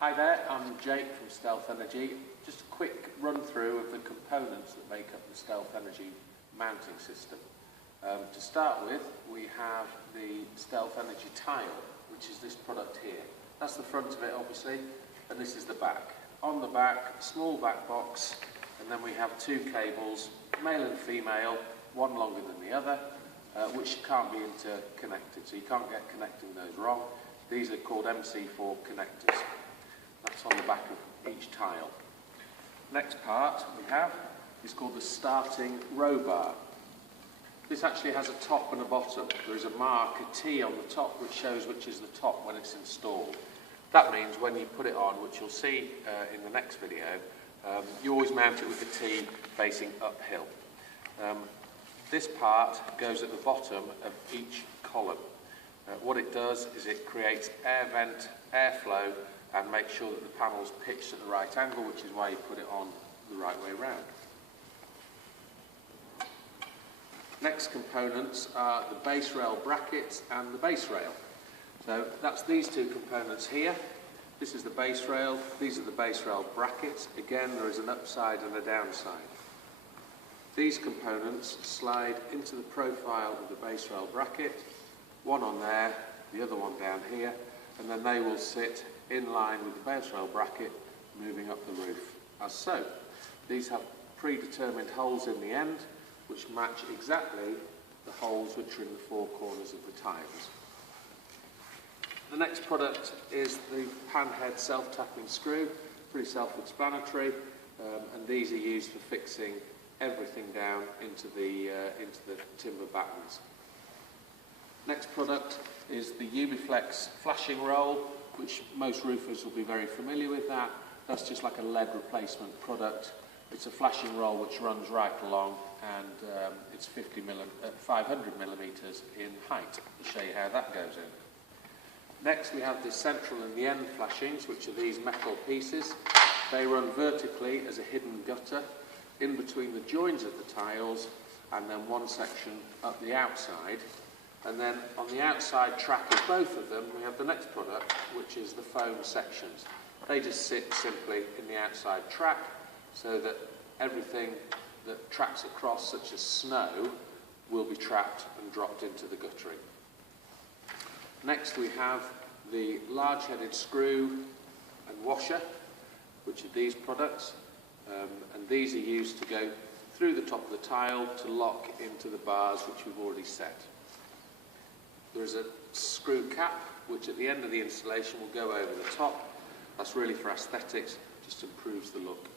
Hi there, I'm Jake from Stealth Energy. Just a quick run through of the components that make up the Stealth Energy mounting system. To start with, we have the Stealth Energy tile, which is this product here. That's the front of it obviously, and this is the back. On the back, a small back box, and then we have two cables, male and female, one longer than the other, which can't be interconnected, so you can't get connecting those wrong. These are called MC4 connectors. That's on the back of each tile. Next part we have is called the starting row bar. This actually has a top and a bottom. There is a mark, a T on the top, which shows which is the top when it's installed. That means when you put it on, which you'll see in the next video, you always mount it with the T facing uphill. This part goes at the bottom of each column. What it does is it creates air vent, airflow, and make sure that the panel's pitched at the right angle, which is why you put it on the right way round. Next components are the base rail brackets and the base rail. So that's these two components here. This is the base rail, these are the base rail brackets. Again, there is an upside and a downside. These components slide into the profile of the base rail bracket, one on there, the other one down here, and then they will sit in line with the base rail bracket moving up the roof, as so. These have predetermined holes in the end, which match exactly the holes which are in the four corners of the tiles. The next product is the pan head self-tapping screw, pretty self-explanatory, and these are used for fixing everything down into the timber battens. Next product is the Ubiflex flashing roll, which most roofers will be very familiar with that. That's just like a lead replacement product. It's a flashing roll which runs right along, and it's 500 millimeters in height. I'll show you how that goes in. Next we have the central and the end flashings, which are these metal pieces. They run vertically as a hidden gutter in between the joins of the tiles, and then one section up the outside. And then on the outside track of both of them, we have the next product, which is the foam sections. They just sit simply in the outside track, so that everything that tracks across, such as snow, will be trapped and dropped into the guttering. Next we have the large-headed screw and washer, which are these products, and these are used to go through the top of the tile to lock into the bars which we've already set. There is a screw cap, which at the end of the installation will go over the top. That's really for aesthetics, just improves the look.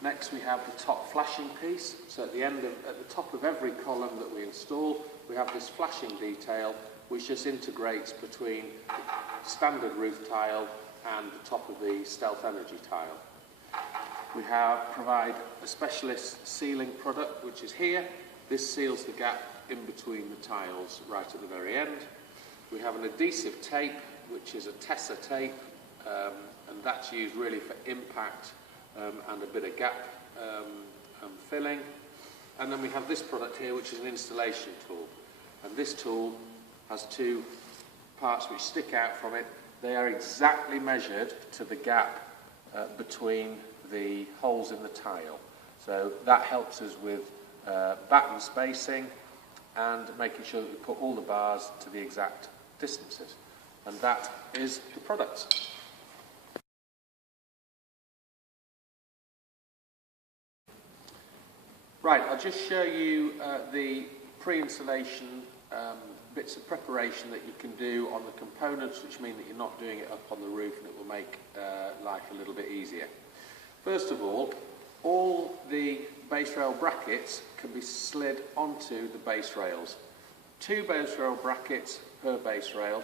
Next we have the top flashing piece. So at the top of every column that we install, we have this flashing detail, which just integrates between the standard roof tile and the top of the Stealth Energy tile. We provide a specialist sealing product, which is here. This seals the gap in between the tiles right at the very end. We have an adhesive tape, which is a Tessa tape, and that's used really for impact and a bit of gap filling. And then we have this product here, which is an installation tool. And this tool has two parts which stick out from it. They are exactly measured to the gap between the holes in the tile. So that helps us with batten spacing and making sure that we put all the bars to the exact distances. And that is the product. Right, I'll just show you the pre-installation bits of preparation that you can do on the components, which mean that you're not doing it up on the roof, and it will make life a little bit easier. First of all the base rail brackets can be slid onto the base rails. Two base rail brackets per base rail.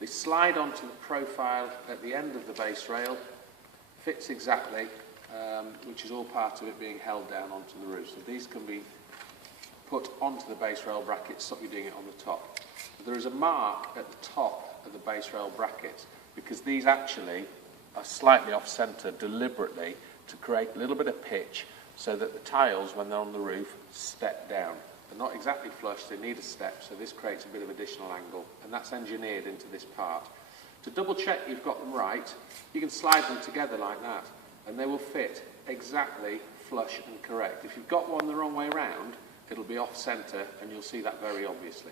They slide onto the profile at the end of the base rail, fits exactly, which is all part of it being held down onto the roof. So these can be put onto the base rail bracket, stop you doing it on the top. There is a mark at the top of the base rail bracket, because these actually are slightly off centre deliberately to create a little bit of pitch, so that the tiles, when they're on the roof, step down. They're not exactly flush, they need a step, so this creates a bit of additional angle, and that's engineered into this part To double check you've got them right, you can slide them together like that, and they will fit exactly flush and correct. If you've got one the wrong way round, it'll be off centre, and you'll see that very obviously.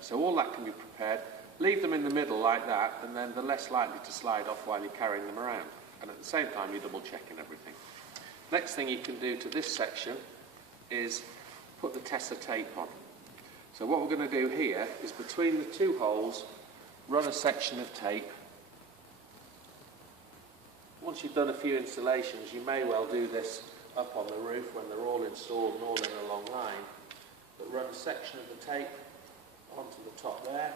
So all that can be prepared. Leave them in the middle like that, and then they're less likely to slide off while you're carrying them around. And at the same time, you're double checking everything. Next thing you can do to this section is put the Tessa tape on. So what we're going to do here is between the two holes, run a section of tape. Once you've done a few installations, you may well do this up on the roof when they're all installed and all in a long line. But run a section of the tape onto the top there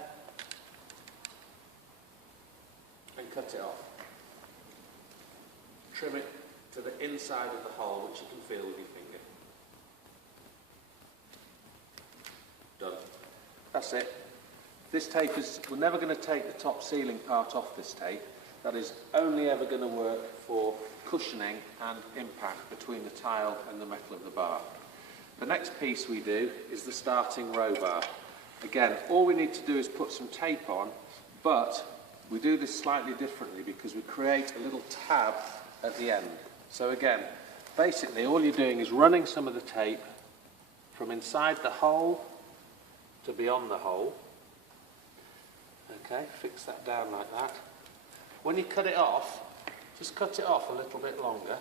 and cut it off. Trim it to the inside of the hole, which you can feel with your finger. Done. That's it. This tape is, we're never going to take the top sealing part off this tape. That is only ever going to work for cushioning and impact between the tile and the metal of the bar. The next piece we do is the starting row bar. Again, all we need to do is put some tape on, but we do this slightly differently because we create a little tab at the end. So again, basically all you're doing is running some of the tape from inside the hole to beyond the hole. Okay, fix that down like that. When you cut it off, just cut it off a little bit longer.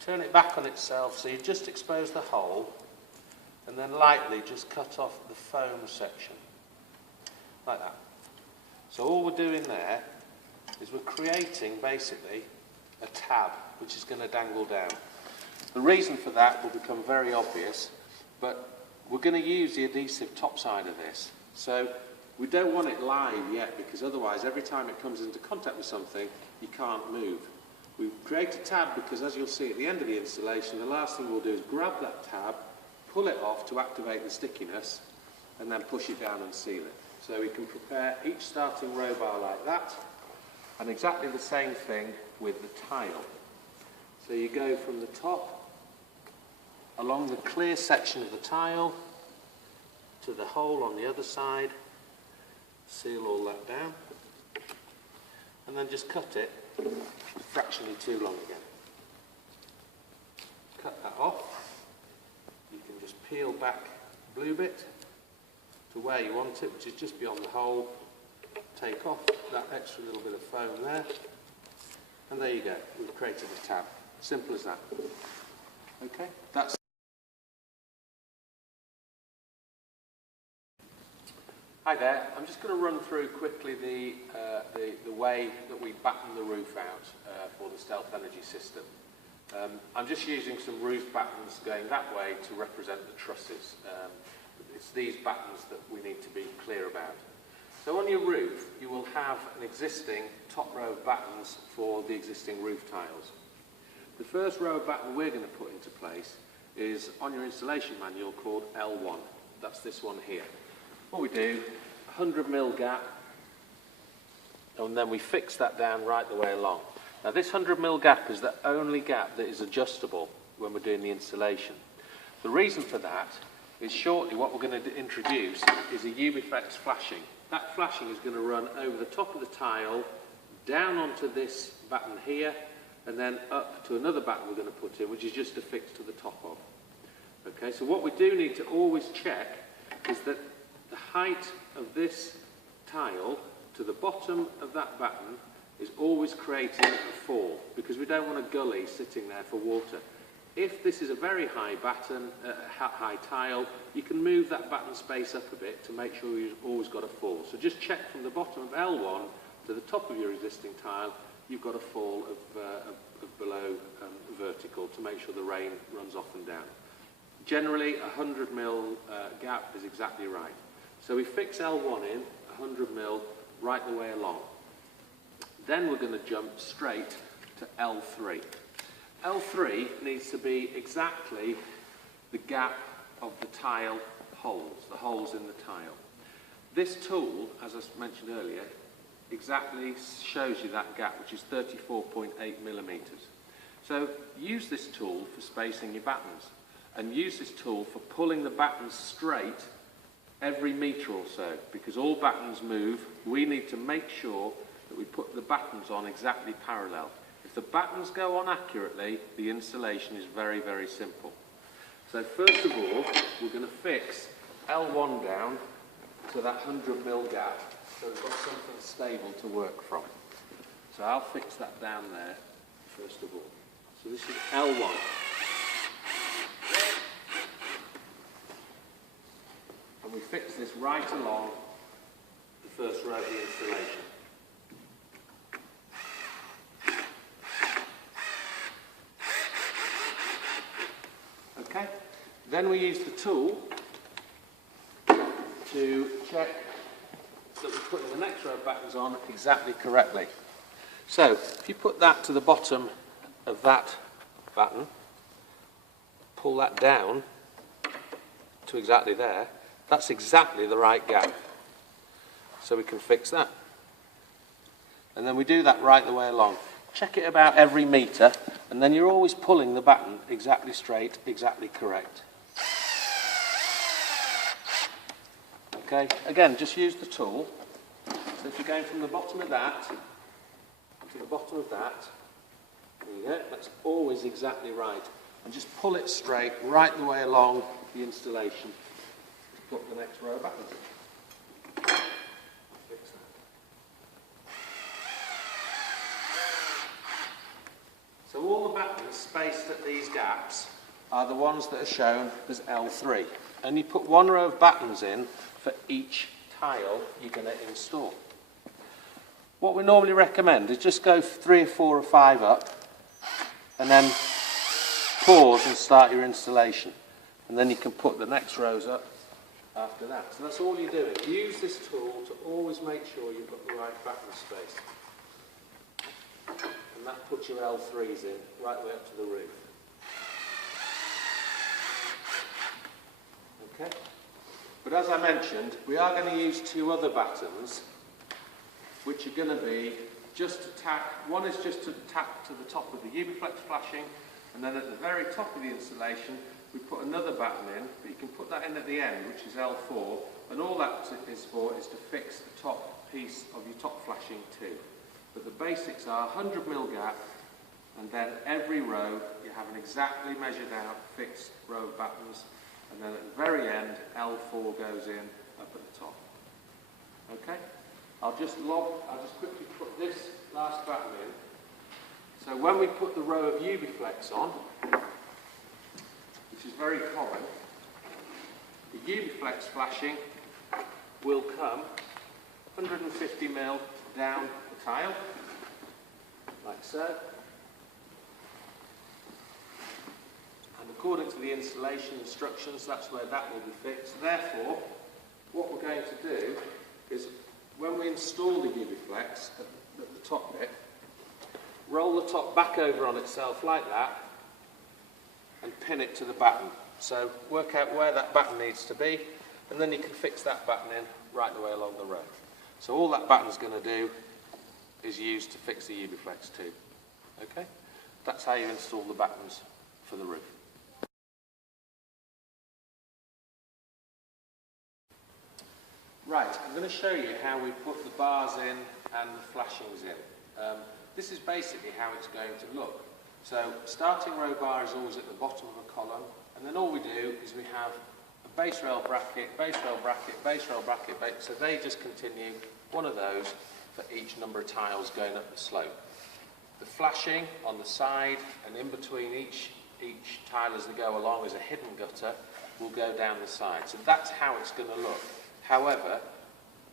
Turn it back on itself so you just expose the hole, and then lightly just cut off the foam section, like that. So all we're doing there is we're creating basically a tab which is going to dangle down. The reason for that will become very obvious, but we're going to use the adhesive top side of this. So we don't want it live yet, because otherwise every time it comes into contact with something, you can't move. We create a tab because, as you'll see at the end of the installation, the last thing we'll do is grab that tab, pull it off to activate the stickiness, and then push it down and seal it. So we can prepare each starting row bar like that, and exactly the same thing with the tile. So you go from the top, along the clear section of the tile, to the hole on the other side, seal all that down, and then just cut it fractionally too long again. Cut that off. You can just peel back the blue bit to where you want it, which is just beyond the hole. Take off that extra little bit of foam there, and there you go. We've created a tab. Simple as that. Okay, that's. Hi there. I'm just going to run through quickly the way that we batten the roof out for the Stealth Energy system. I'm just using some roof battens going that way to represent the trusses. It's these battens that we need to be clear about. So on your roof, you will have an existing top row of battens for the existing roof tiles. The first row of batten we're going to put into place is on your installation manual called L1. That's this one here. What we do, 100mm gap, and then we fix that down right the way along. Now this 100mm gap is the only gap that is adjustable when we're doing the installation. The reason for that is shortly what we're going to introduce is a UV-Flex flashing. That flashing is going to run over the top of the tile, down onto this batten here, and then up to another batten we're going to put in, which is just affixed to the top of. Okay, so what we do need to always check is that the height of this tile to the bottom of that batten is always creating a fall, because we don't want a gully sitting there for water. If this is a very high batten, high tile, you can move that batten space up a bit to make sure you've always got a fall. So just check from the bottom of L1 to the top of your existing tile, you've got a fall of below vertical to make sure the rain runs off and down. Generally, a 100mm gap is exactly right. So we fix L1 in, 100mm, right the way along. Then we're going to jump straight to L3. L3 needs to be exactly the gap of the tile holes, the holes in the tile. This tool, as I mentioned earlier, exactly shows you that gap, which is 34.8mm. So use this tool for spacing your battens, and use this tool for pulling the battens straight every metre or so, because all battens move. We need to make sure that we put the battens on exactly parallel. If the battens go on accurately, the installation is very, very simple. So first of all, we're going to fix L1 down to that 100mm gap, so we've got something stable to work from. So I'll fix that down there first of all. So this is L1. And we fix this right along the first row of the installation. Okay, then we use the tool to check that we're putting the next row of battens on exactly correctly. So, if you put that to the bottom of that batten, pull that down to exactly there, that's exactly the right gap. So we can fix that. And then we do that right the way along. Check it about every metre, and then you're always pulling the batten exactly straight, exactly correct. Okay, again, just use the tool. So if you're going from the bottom of that to the bottom of that, there you go, that's always exactly right. And just pull it straight, right the way along the installation. Put the next row of battens in. Fix that. So all the battens spaced at these gaps are the ones that are shown as L3. And you put one row of battens in for each tile you're going to install. What we normally recommend is just go 3 or 4 or 5 up and then pause and start your installation. And then you can put the next rows up after that. So that's all you're doing. Use this tool to always make sure you've got the right batten space. And that puts your L3s in right the way up to the roof. Okay? But as I mentioned, we are going to use 2 other battens, which are going to be just to tack, one is just to tack to the top of the Ubiflex flashing, and then at the very top of the installation, we put another batten in, but you can put that in at the end, which is L4, and all that is for is to fix the top piece of your top flashing too. But the basics are 100mm gap, and then every row you have an exactly measured out fixed row of battens, and then at the very end L4 goes in up at the top. Okay? I'll just quickly put this last batten in. So when we put the row of Ubiflex on, which is very common, the Ubiflex flashing will come 150mm down the tile, like so. And according to the installation instructions, that's where that will be fixed. Therefore, what we're going to do is, when we install the Ubiflex at the top bit, roll the top back over on itself like that and pin it to the batten. So work out where that batten needs to be, and then you can fix that batten in right the way along the row. So all that batten's going to do is use to fix the Ubiflex too. Okay? That's how you install the battens for the roof. Right, I'm going to show you how we put the bars in and the flashings in. This is basically how it's going to look. So starting row bar is always at the bottom of a column, and then all we do is we have a base rail bracket, base rail bracket, base rail bracket, so they just continue, one of those for each number of tiles going up the slope. The flashing on the side and in between each tile as they go along as a hidden gutter will go down the side. So that's how it's going to look. However,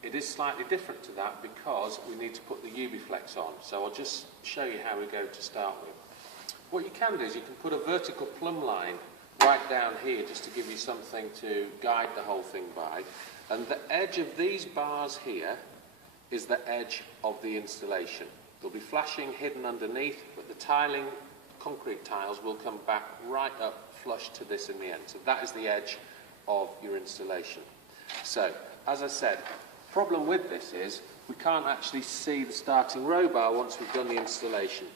it is slightly different to that because we need to put the Ubiflex on. So I'll just show you how we go to start with. What you can do is you can put a vertical plumb line right down here just to give you something to guide the whole thing by. And the edge of these bars here is the edge of the installation. There'll be flashing hidden underneath, but the tiling, concrete tiles, will come back right up flush to this in the end. So that is the edge of your installation. So, as I said, the problem with this is we can't actually see the starting row bar once we've done the installation,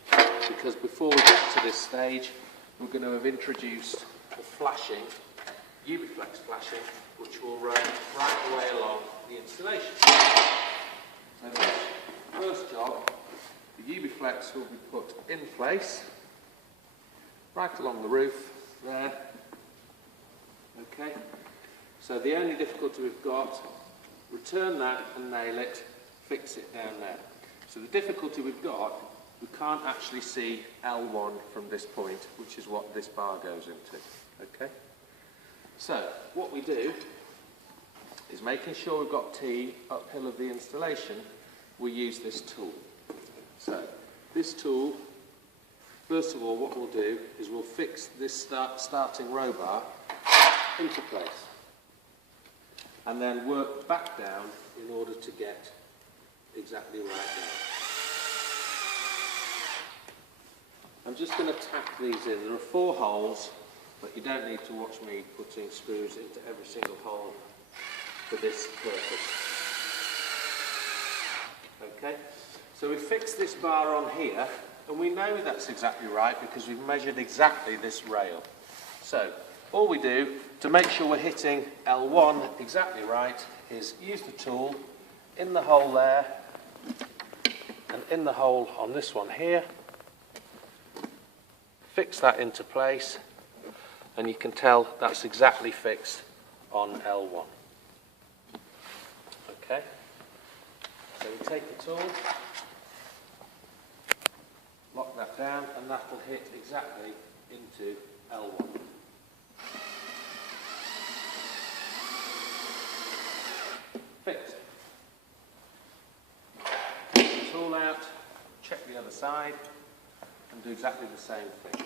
because before we get to this stage we're going to have introduced the flashing Ubiflex flashing, which will run right the way along the installation. So this first job, the Ubiflex will be put in place, right along the roof, there. Okay, so the only difficulty we've got, return that and nail it, fix it down there. So the difficulty we've got, we can't actually see L1 from this point, which is what this bar goes into. Okay, so what we do is, making sure we've got T uphill of the installation, we use this tool. So this tool, first of all, what we'll do is we'll fix this starting row bar into place and then work back down in order to get exactly right there. I'm just going to tack these in. There are 4 holes, but you don't need to watch me putting screws into every single hole for this purpose. Okay, so we fix this bar on here, and we know that's exactly right because we've measured exactly this rail. So all we do to make sure we're hitting L1 exactly right is use the tool in the hole there and in the hole on this one here, fix that into place, and you can tell that's exactly fixed on L1. Okay, so we take the tool, lock that down, and that will hit exactly into L1. Fixed. Take the tool out, check the other side, and do exactly the same thing.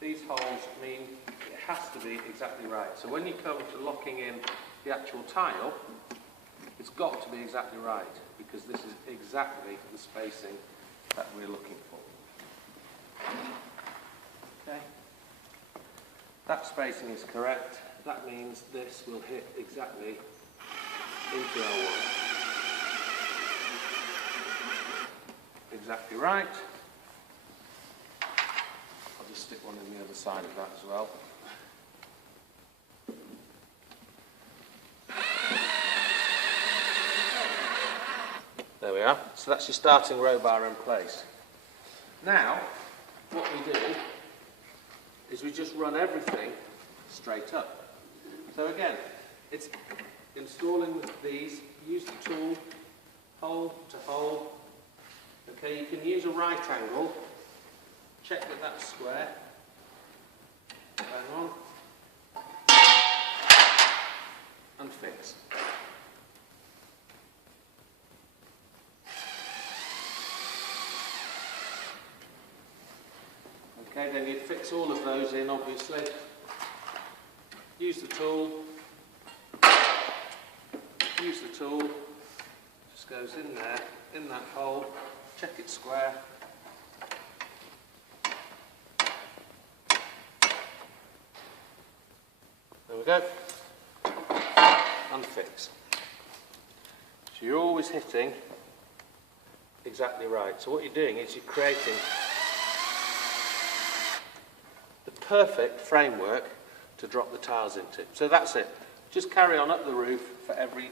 These holes mean it has to be exactly right. So when you come to locking in the actual tile, it's got to be exactly right, because this is exactly the spacing that we're looking for. Okay. That spacing is correct. That means this will hit exactly into L1. Exactly right. I'll just stick one in the other side of that as well. There we are. So that's your starting row bar in place. Now, what we do is we just run everything straight up. So again, it's installing these, use the tool, hole to hole. Okay, you can use a right angle, check that that's square, bang on, and fix. Okay, then you'd fix all of those in, obviously. Use the tool, just goes in there, in that hole, check it's square. There we go, and fix. So you're always hitting exactly right. So what you're doing is you're creating the perfect framework to drop the tiles into. So that's it. Just carry on up the roof for every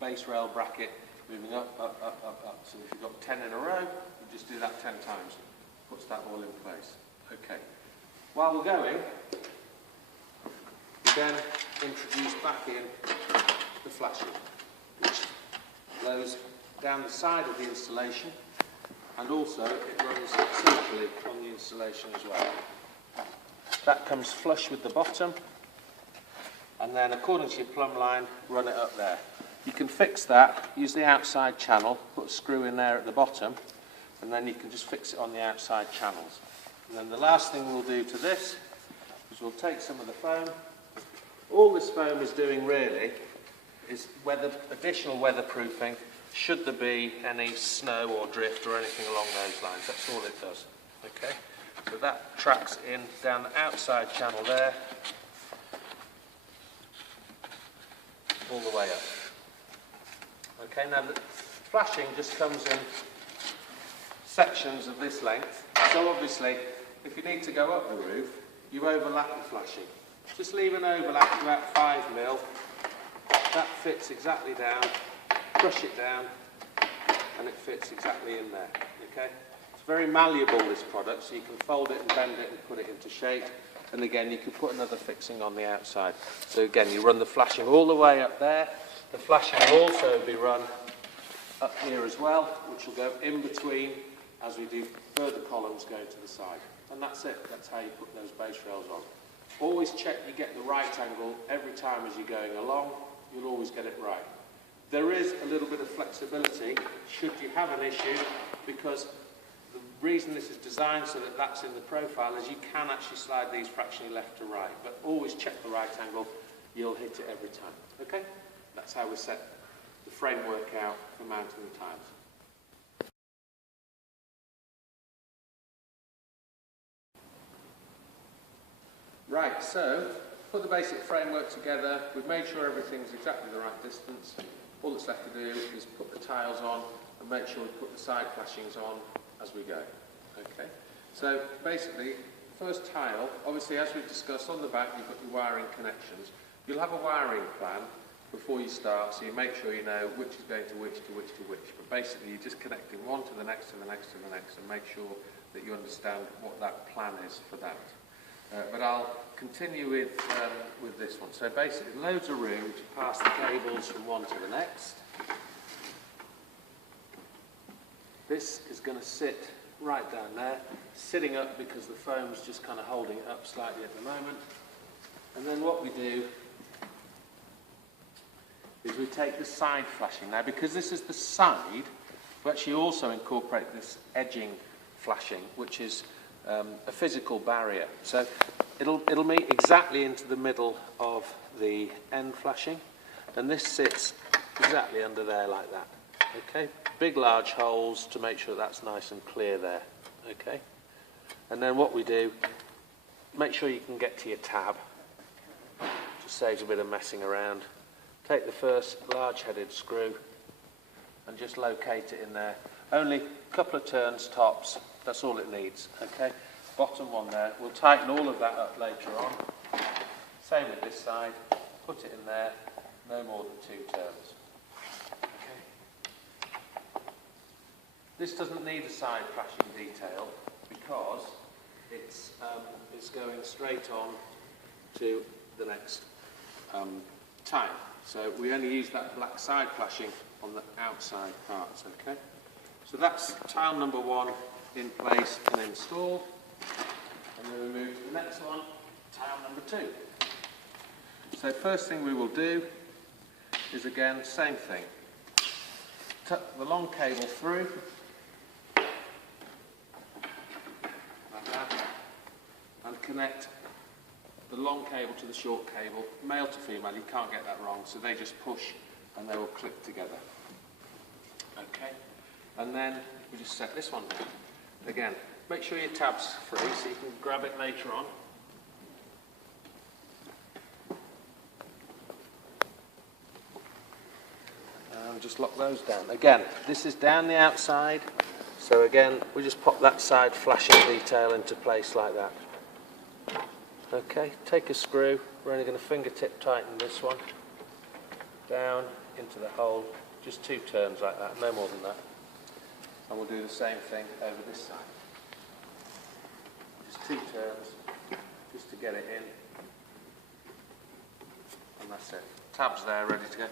base rail bracket, moving up, up, up, up, up. So if you've got 10 in a row, you just do that 10 times. Puts that all in place. Okay. While we're going, we then introduce back in the flashing, which goes down the side of the installation, and also it runs centrally on the installation as well. That comes flush with the bottom, and then according to your plumb line, run it up there. You can fix that, use the outside channel, put a screw in there at the bottom, and then you can just fix it on the outside channels. And then the last thing we'll do to this is we'll take some of the foam. All this foam is doing really is additional weatherproofing should there be any snow or drift or anything along those lines. That's all it does. Okay, so that tracks in down the outside channel there, all the way up. Okay, now the flashing just comes in sections of this length. So obviously, if you need to go up the roof, you overlap the flashing. Just leave an overlap of about 5mm. That fits exactly down. Brush it down, and it fits exactly in there. Okay? It's very malleable, this product, so you can fold it and bend it and put it into shape. And again, you can put another fixing on the outside. So again, you run the flashing all the way up there. The flashing will also be run up here as well, which will go in between as we do further columns going to the side. And that's it. That's how you put those base rails on. Always check you get the right angle every time as you're going along. You'll always get it right. There is a little bit of flexibility should you have an issue, because the reason this is designed so that that's in the profile is you can actually slide these fractionally left to right, but always check the right angle. You'll hit it every time. Okay? That's how we set the framework out for mounting the tiles. Right, so put the basic framework together. We've made sure everything's exactly the right distance. All that's left to do is put the tiles on and make sure we put the side flashings on as we go. Okay, so basically, first tile, obviously as we've discussed on the back, you've got your wiring connections. You'll have a wiring plan before you start, so you make sure you know which is going to which, to which, to which. But basically, you're just connecting one to the next, to the next, to the next, and make sure that you understand what that plan is for that. But I'll continue with this one. So basically, loads of room to pass the cables from one to the next. This is going to sit right down there, sitting up because the foam's just kind of holding it up slightly at the moment. And then what we do is we take the side flashing. Now, because this is the side, we actually also incorporate this edging flashing, which is a physical barrier. So it'll meet exactly into the middle of the end flashing, and this sits exactly under there like that. Okay, big large holes to make sure that's nice and clear there. Okay, and then what we do, make sure you can get to your tab. Just saves a bit of messing around. Take the first large headed screw and just locate it in there. Only a couple of turns tops. That's all it needs, okay? Bottom one there. We'll tighten all of that up later on. Same with this side. Put it in there. No more than 2 turns. Okay. This doesn't need a side flashing detail because it's going straight on to the next tile. So we only use that black side flashing on the outside parts, okay? So that's tile number 1 in place and installed. And then we move to the next one, tile number 2. So first thing we will do is again, same thing. Tuck the long cable through, like that, and connect the long cable to the short cable, male to female, you can't get that wrong, so they just push and they will click together. Okay, and then we just set this one down. Again, make sure your tab's free so you can grab it later on. And just lock those down. Again, this is down the outside, so again, we just pop that side flashing detail into place like that. Okay, take a screw, we're only going to fingertip tighten this one, down into the hole, just 2 turns like that, no more than that. And we'll do the same thing over this side. Just 2 turns, just to get it in. And that's it. Tabs there, ready to go.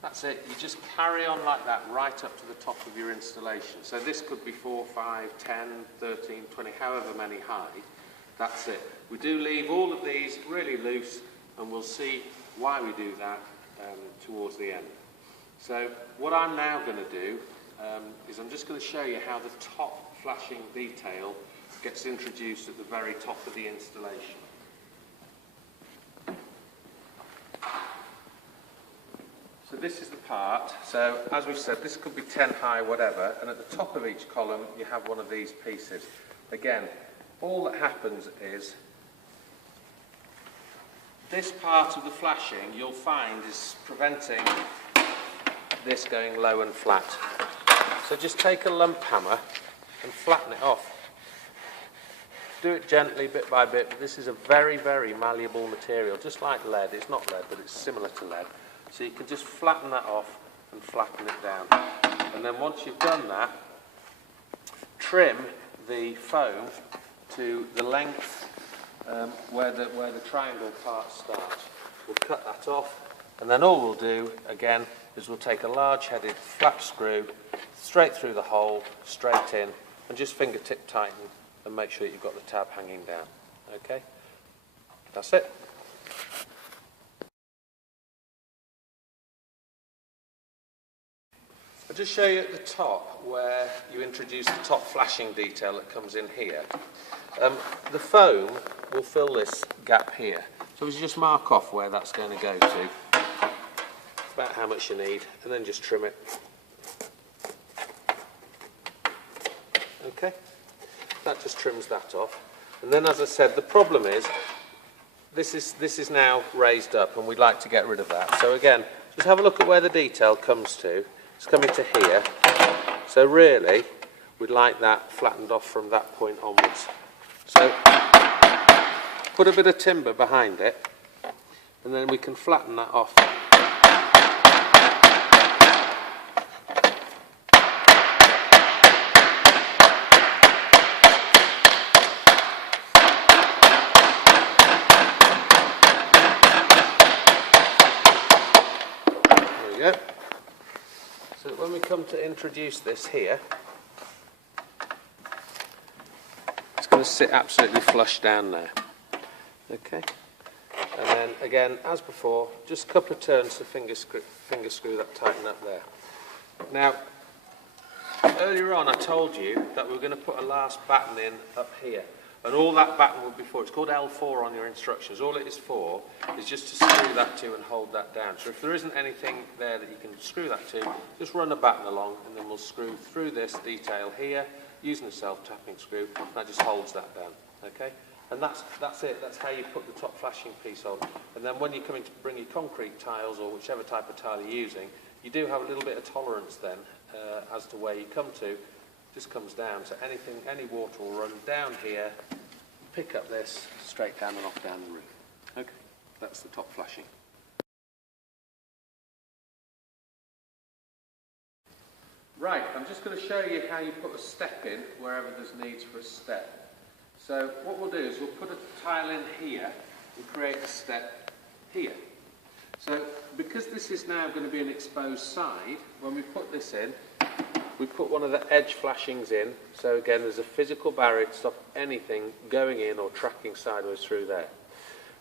That's it, you just carry on like that right up to the top of your installation. So this could be 4, 5, 10, 13, 20, however many high. That's it. We do leave all of these really loose, and we'll see why we do that towards the end. So what I'm now going to do is I'm just going to show you how the top flashing detail gets introduced at the very top of the installation. So this is the part. So as we've said, this could be 10 high, whatever, and at the top of each column you have one of these pieces. Again, all that happens is this part of the flashing you'll find is preventing this going low and flat. So just take a lump hammer and flatten it off. do it gently, bit by bit. But this is a very, very malleable material, just like lead. It's not lead, but it's similar to lead. So you can just flatten that off and flatten it down. And then once you've done that, trim the foam to the length where the triangle part starts. We'll cut that off, and then all we'll do again is we'll take a large headed flat screw straight through the hole, straight in, and just fingertip tighten and make sure that you've got the tab hanging down. Okay, that's it. I'll just show you at the top where you introduce the top flashing detail that comes in here. The foam will fill this gap here. So we just mark off where that's going to go to, about how much you need, and then just trim it. Okay, that just trims that off. And then, as I said, the problem is this is now raised up, and we'd like to get rid of that. So again, just have a look at where the detail comes to. It's coming to here. So really, we'd like that flattened off from that point onwards. So put a bit of timber behind it, and then we can flatten that off. There we go. So when we come to introduce this here, it's going to sit absolutely flush down there. Okay, and then again, as before, just a couple of turns to finger screw that tighten up there. Now, earlier on I told you that we were going to put a last batten in up here, and all that batten will be for, it's called L4 on your instructions, all it is for is just to screw that to and hold that down. So if there isn't anything there that you can screw that to, just run a batten along, and then we'll screw through this detail here using a self-tapping screw. That just holds that down. Okay, and that's it. That's how you put the top flashing piece on. And then when you're coming to bring your concrete tiles or whichever type of tile you're using, you do have a little bit of tolerance then as to where you come to. Just comes down. So any water will run down here, pick up this straight down and off down the roof. Okay, that's the top flashing. Right, I'm just going to show you how you put a step in wherever there's needs for a step. So what we'll do is we'll put a tile in here and create a step here. So because this is now going to be an exposed side, when we put this in, we put one of the edge flashings in. So again, there's a physical barrier to stop anything going in or tracking sideways through there.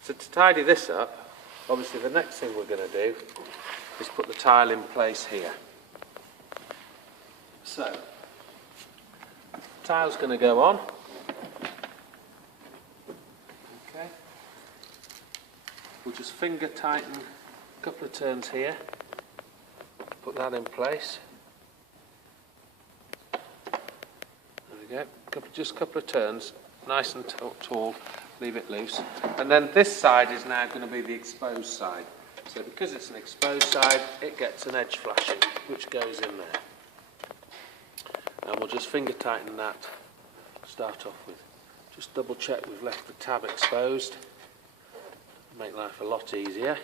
So to tidy this up, obviously the next thing we're going to do is put the tile in place here. So, tile's going to go on. Okay. We'll just finger tighten a couple of turns here. Put that in place. There we go. Just a couple of turns, nice and tall. Leave it loose. And then this side is now going to be the exposed side. So because it's an exposed side, it gets an edge flashing, which goes in there. And we'll just finger tighten that to start off with. Just double check we've left the tab exposed. Make life a lot easier.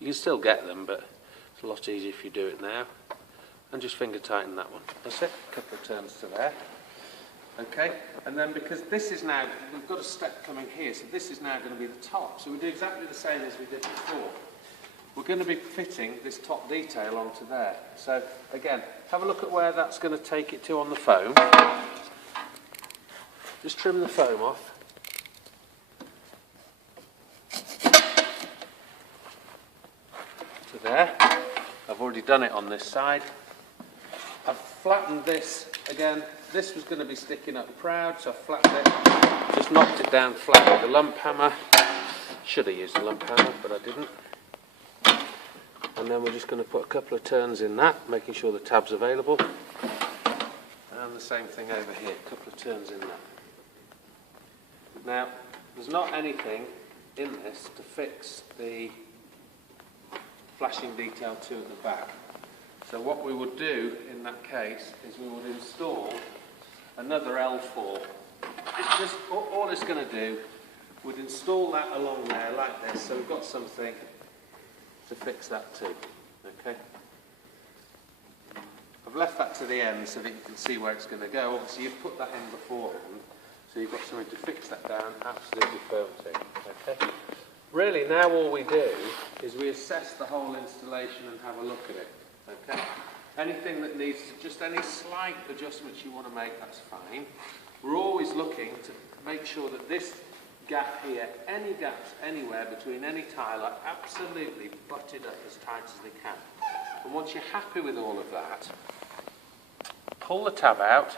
You can still get them, but it's a lot easier if you do it now. And just finger tighten that one. That's it, a couple of turns to there. Okay, and then because this is now, we've got a step coming here, so this is now going to be the top. So we do exactly the same as we did before. We're going to be fitting this top detail onto there. So again, have a look at where that's going to take it to on the foam. Just trim the foam off. To there. I've already done it on this side. I've flattened this again. This was going to be sticking up proud, so I flattened it. Just knocked it down flat with a lump hammer. Should have used a lump hammer, but I didn't. And then we're just going to put a couple of turns in that, making sure the tab's available. And the same thing over here, a couple of turns in that. Now, there's not anything in this to fix the flashing detail to at the back. So what we would do in that case is we would install another L4. just all it's going to do would install that along there like this, so we've got something to fix that to. Okay. I've left that to the end so that you can see where it's going to go. Obviously you've put that in beforehand, so you've got something to fix that down absolutely firm to. Okay. Really now all we do is we assess the whole installation and have a look at it. Okay. Anything that needs just any slight adjustments you want to make, that's fine. We're always looking to make sure that this gap here, any gaps anywhere between any tile are absolutely butted up as tight as they can. And once you're happy with all of that, pull the tab out,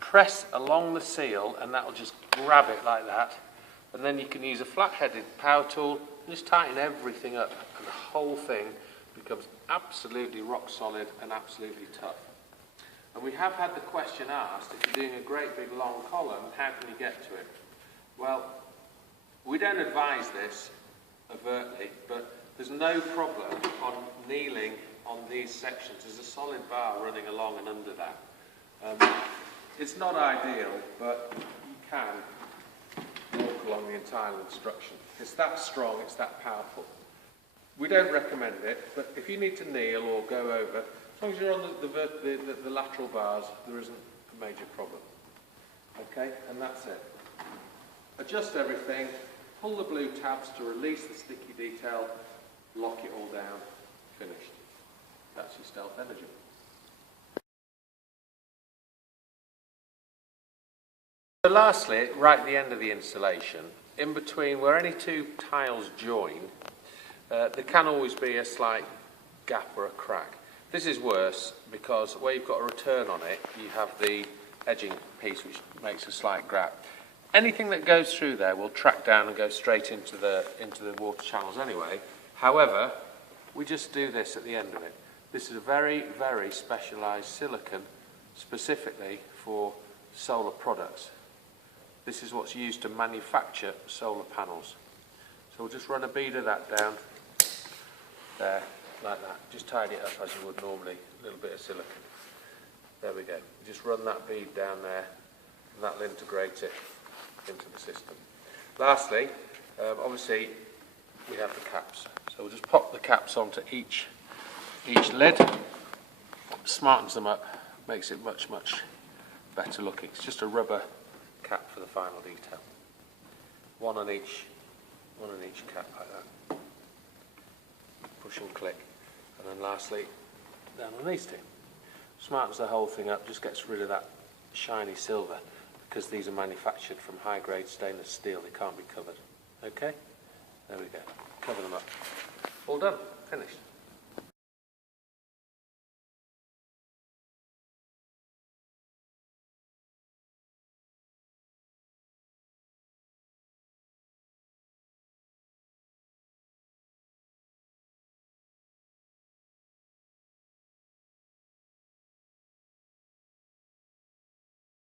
press along the seal, and that will just grab it like that. And then you can use a flat-headed power tool and just tighten everything up, and the whole thing becomes absolutely rock solid and absolutely tough. And we have had the question asked, if you're doing a great big long column, how can you get to it? Well, we don't advise this overtly, but there's no problem on kneeling on these sections. There's a solid bar running along and under that. It's not ideal, but you can walk along the entire instruction. It's that strong, it's that powerful. We don't recommend it, but if you need to kneel or go over, as long as you're on the lateral bars, there isn't a major problem. Okay, and that's it. Adjust everything, pull the blue tabs to release the sticky detail, lock it all down, finished. That's your Stealth Energy. So lastly, right at the end of the installation, in between where any two tiles join, there can always be a slight gap or a crack. This is worse because where you've got a return on it, you have the edging piece which makes a slight gap. Anything that goes through there will track down and go straight into the water channels anyway. However, we just do this at the end of it. This is a very, very specialised silicone specifically for solar products. This is what's used to manufacture solar panels. So we'll just run a bead of that down there, like that. Just tidy it up as you would normally, a little bit of silicone. There we go. Just run that bead down there and that'll integrate it into the system. Lastly, obviously we have the caps. So we'll just pop the caps onto each lid, smartens them up, makes it much, much better looking. It's just a rubber cap for the final detail. One on each cap like that. Push and click. And then lastly, down on these two. Smartens the whole thing up, just gets rid of that shiny silver because these are manufactured from high-grade stainless steel. They can't be covered. Okay? There we go. Cover them up. All done. Finished.